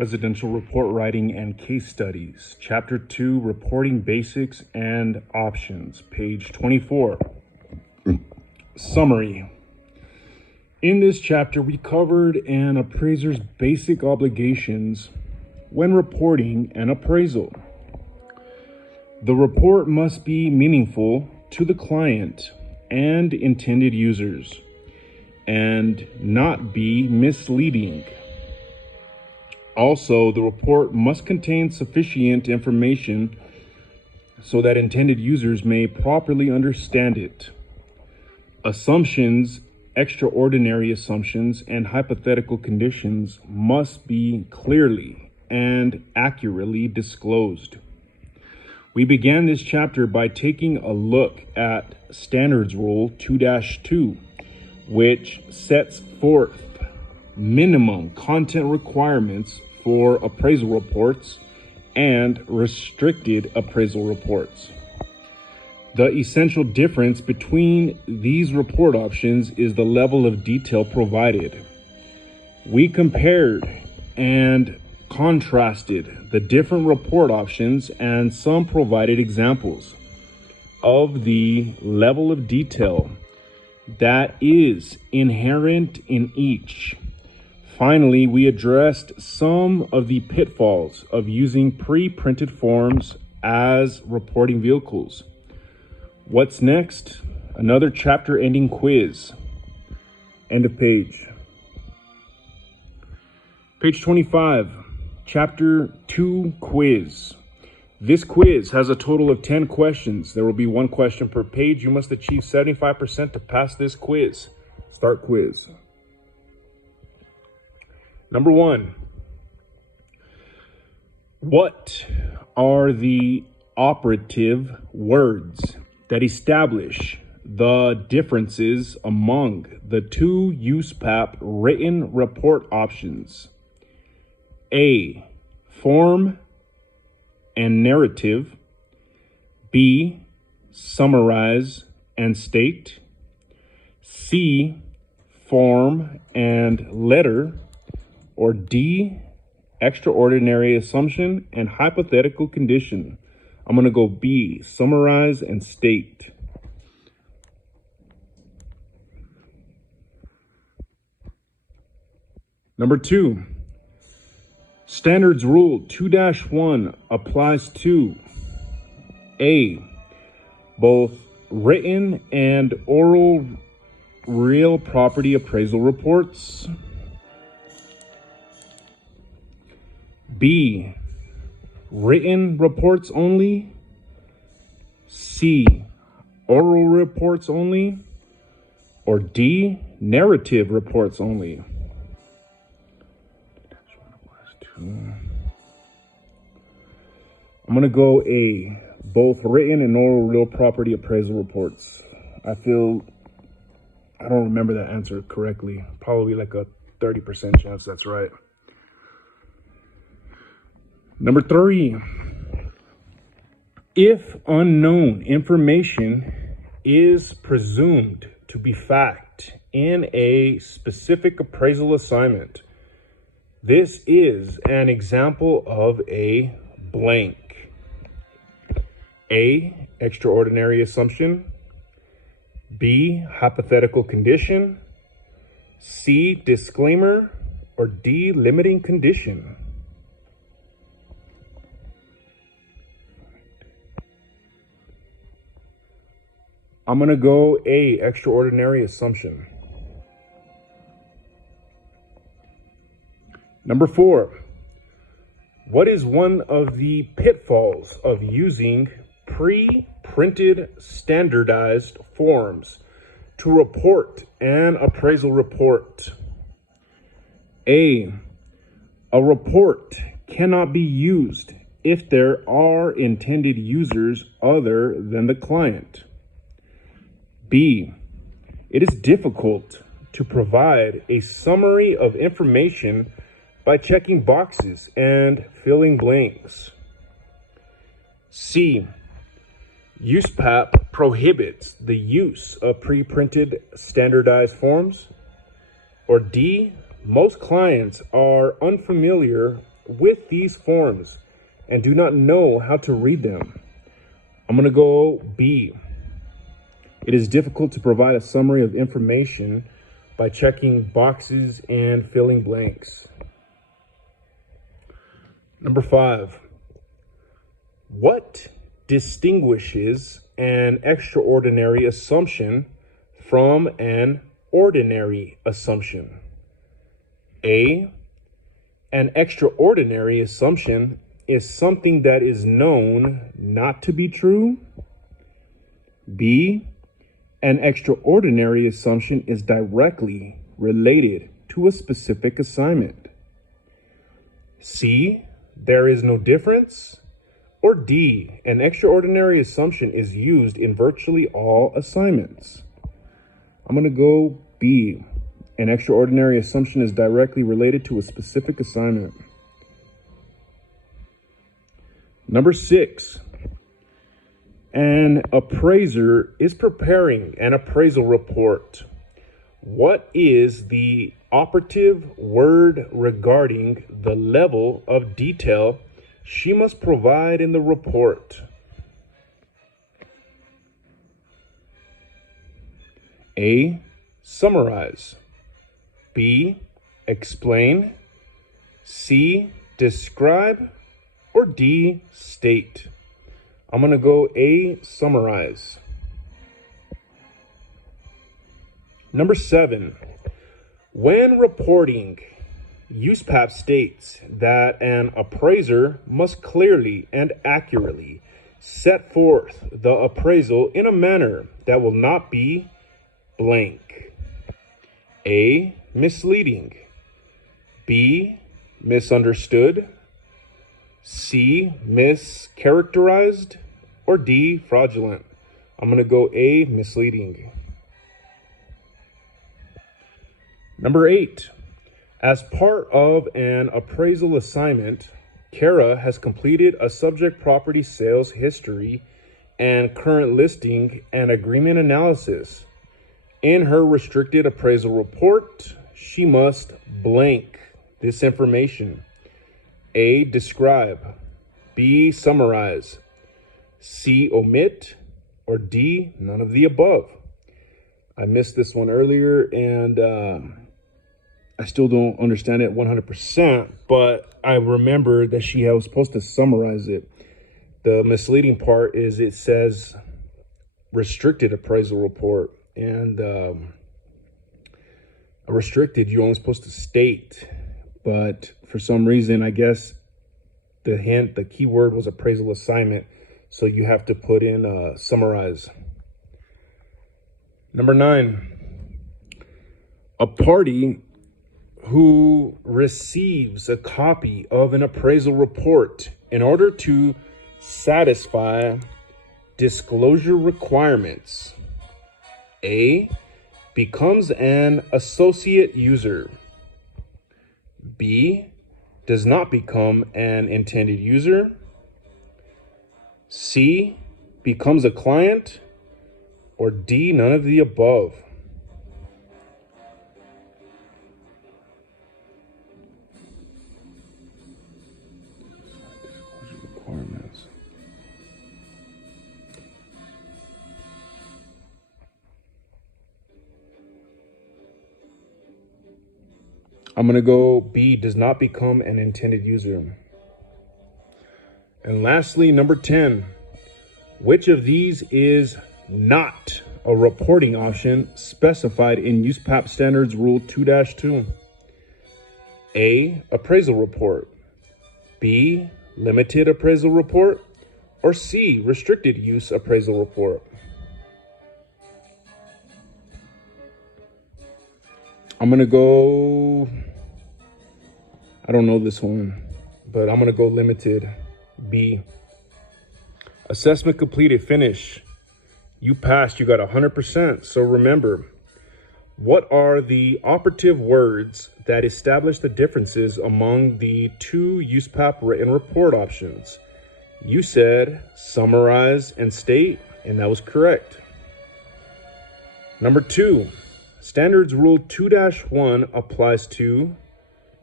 Residential Report Writing and Case Studies, Chapter 2, Reporting Basics and Options, page 24. Summary. In this chapter, we covered an appraiser's basic obligations when reporting an appraisal. The report must be meaningful to the client and intended users and not be misleading. Also, the report must contain sufficient information so that intended users may properly understand it. Assumptions, extraordinary assumptions, and hypothetical conditions must be clearly and accurately disclosed. We began this chapter by taking a look at Standards Rule 2-2, which sets forth minimum content requirements for appraisal reports and restricted appraisal reports. The essential difference between these report options is the level of detail provided. We compared and contrasted the different report options, and some provided examples of the level of detail that is inherent in each. Finally, we addressed some of the pitfalls of using pre-printed forms as reporting vehicles. What's next? Another chapter-ending quiz. End of page. Page 25, Chapter 2 quiz. This quiz has a total of 10 questions. There will be one question per page. You must achieve 75% to pass this quiz. Start quiz. Number 1, what are the operative words that establish the differences among the two USPAP written report options? A, form and narrative. B, summarize and state. C, form and letter. Or D, extraordinary assumption and hypothetical condition. I'm going to go B, summarize and state. Number 2, Standards Rule 2-1 applies to A, both written and oral real property appraisal reports. B, written reports only. C, oral reports only. Or D, narrative reports only. I'm going to go A, both written and oral real property appraisal reports. I don't remember that answer correctly. Probably like a 30% chance that's right. Number 3, if unknown information is presumed to be fact in a specific appraisal assignment, this is an example of a blank. A, extraordinary assumption. B, hypothetical condition. C, disclaimer. Or D, limiting condition. I'm going to go A, extraordinary assumption. Number 4, what is one of the pitfalls of using pre-printed standardized forms to report an appraisal report? A report cannot be used if there are intended users other than the client. B, it is difficult to provide a summary of information by checking boxes and filling blanks. C, USPAP prohibits the use of pre-printed standardized forms. Or D, most clients are unfamiliar with these forms and do not know how to read them. I'm going to go B. It is difficult to provide a summary of information by checking boxes and filling blanks. Number 5. What distinguishes an extraordinary assumption from an ordinary assumption? A. An extraordinary assumption is something that is known not to be true. B. An extraordinary assumption is directly related to a specific assignment. C. There is no difference. Or D. An extraordinary assumption is used in virtually all assignments. I'm going to go B. An extraordinary assumption is directly related to a specific assignment. Number 6. An appraiser is preparing an appraisal report. What is the operative word regarding the level of detail she must provide in the report? A. Summarize. B. Explain. C. Describe. Or D. State. I'm going to go A. Summarize. Number 7. When reporting, USPAP states that an appraiser must clearly and accurately set forth the appraisal in a manner that will not be blank. A. Misleading. B. Misunderstood. C. Mischaracterized. Or D. Fraudulent. I'm going to go A. Misleading. Number 8. As part of an appraisal assignment, Kara has completed a subject property sales history and current listing and agreement analysis. In her restricted appraisal report, she must blank this information. A. Describe. B. Summarize. C. Omit. Or D. None of the above. I missed this one earlier and I still don't understand it 100%, but I remember that she was supposed to summarize it. The misleading part is it says restricted appraisal report, and a restricted, you're only supposed to state, but for some reason, I guess the keyword was appraisal assignment, so you have to put in summarize. Number 9, a party who receives a copy of an appraisal report in order to satisfy disclosure requirements. A. Becomes an associate user. B. Does not become an intended user. C. Becomes a client. Or D. None of the above. Requirements. I'm going to go B. Does not become an intended user. And lastly, number 10. Which of these is not a reporting option specified in USPAP Standards Rule 2-2? A. Appraisal report. B. Limited appraisal report. Or C. Restricted use appraisal report. I'm going to go, I don't know this one, but I'm going to go limited. B. Assessment completed, finish. You passed, you got 100%. So remember, what are the operative words that establish the differences among the two USPAP written report options? You said summarize and state, and that was correct. Number 2, Standards Rule 2-1 applies to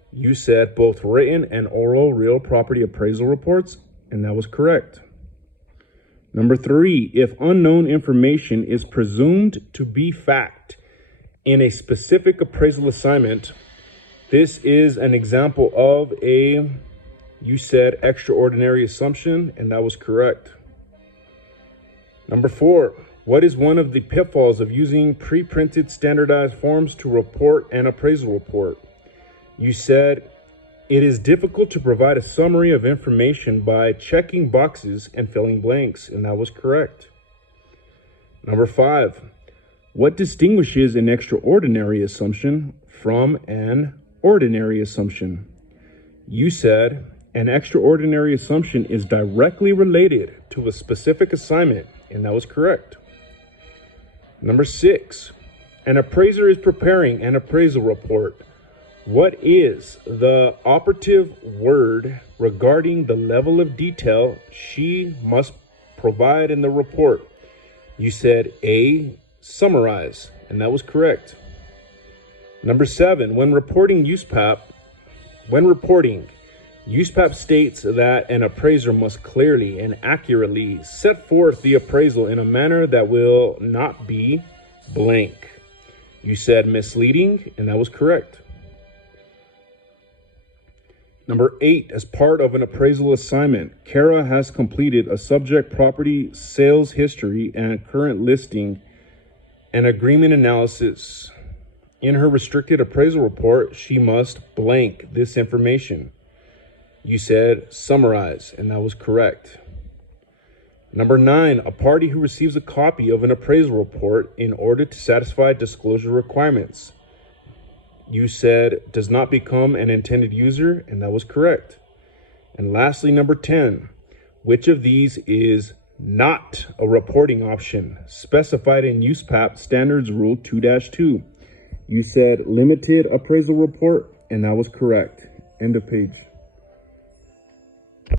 You said both written and oral real property appraisal reports, and that was correct. Number 3, if unknown information is presumed to be fact in a specific appraisal assignment, this is an example of you said extraordinary assumption, and that was correct. Number 4, what is one of the pitfalls of using pre-printed standardized forms to report an appraisal report? You said it is difficult to provide a summary of information by checking boxes and filling blanks, and that was correct. Number 5, what distinguishes an extraordinary assumption from an ordinary assumption? You said an extraordinary assumption is directly related to a specific assignment, and that was correct. Number 6, an appraiser is preparing an appraisal report. What is the operative word regarding the level of detail she must provide in the report? You said A, summarize, and that was correct. Number 7, when reporting, USPAP states that an appraiser must clearly and accurately set forth the appraisal in a manner that will not be blank. You said misleading, and that was correct. Number 8, as part of an appraisal assignment, Kara has completed a subject property sales history and current listing and agreement analysis. In her restricted appraisal report, she must blank this information. You said summarize, and that was correct. Number 9, a party who receives a copy of an appraisal report in order to satisfy disclosure requirements. You said does not become an intended user, and that was correct. And lastly, number 10, which of these is not a reporting option specified in USPAP Standards Rule 2-2? You said limited appraisal report, and that was correct. End of page.